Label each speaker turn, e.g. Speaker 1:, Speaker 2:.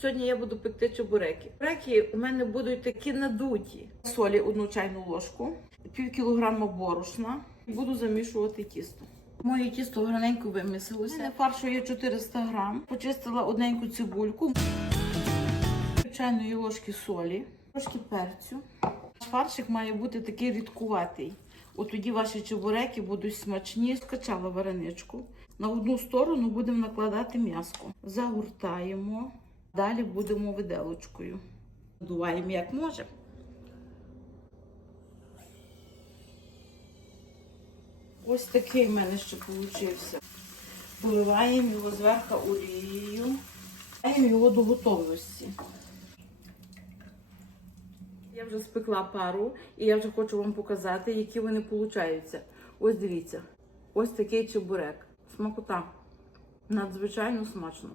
Speaker 1: Сьогодні я буду пекти чебуреки. Чебуреки у мене будуть такі надуті. Солі одну чайну ложку, пів кілограма борошна. Буду замішувати тісто. Моє тісто гарненько вимісилося. Фаршу є 400 грам. Почистила одненьку цибульку, чайної ложки солі, трошки перцю. Фаршик має бути такий рідкуватий. От тоді ваші чебуреки будуть смачні. Скачала вареничку. На одну сторону будемо накладати м'яско. Загортаємо. Далі будемо виделочкою. Надуваємо як можемо. Ось такий в мене ще вийшов. Поливаємо його зверху олією. Даємо його до готовності. Я вже спекла пару, і я вже хочу вам показати, які вони получаються. Ось дивіться, ось такий чебурек. Смакота. Надзвичайно смачно.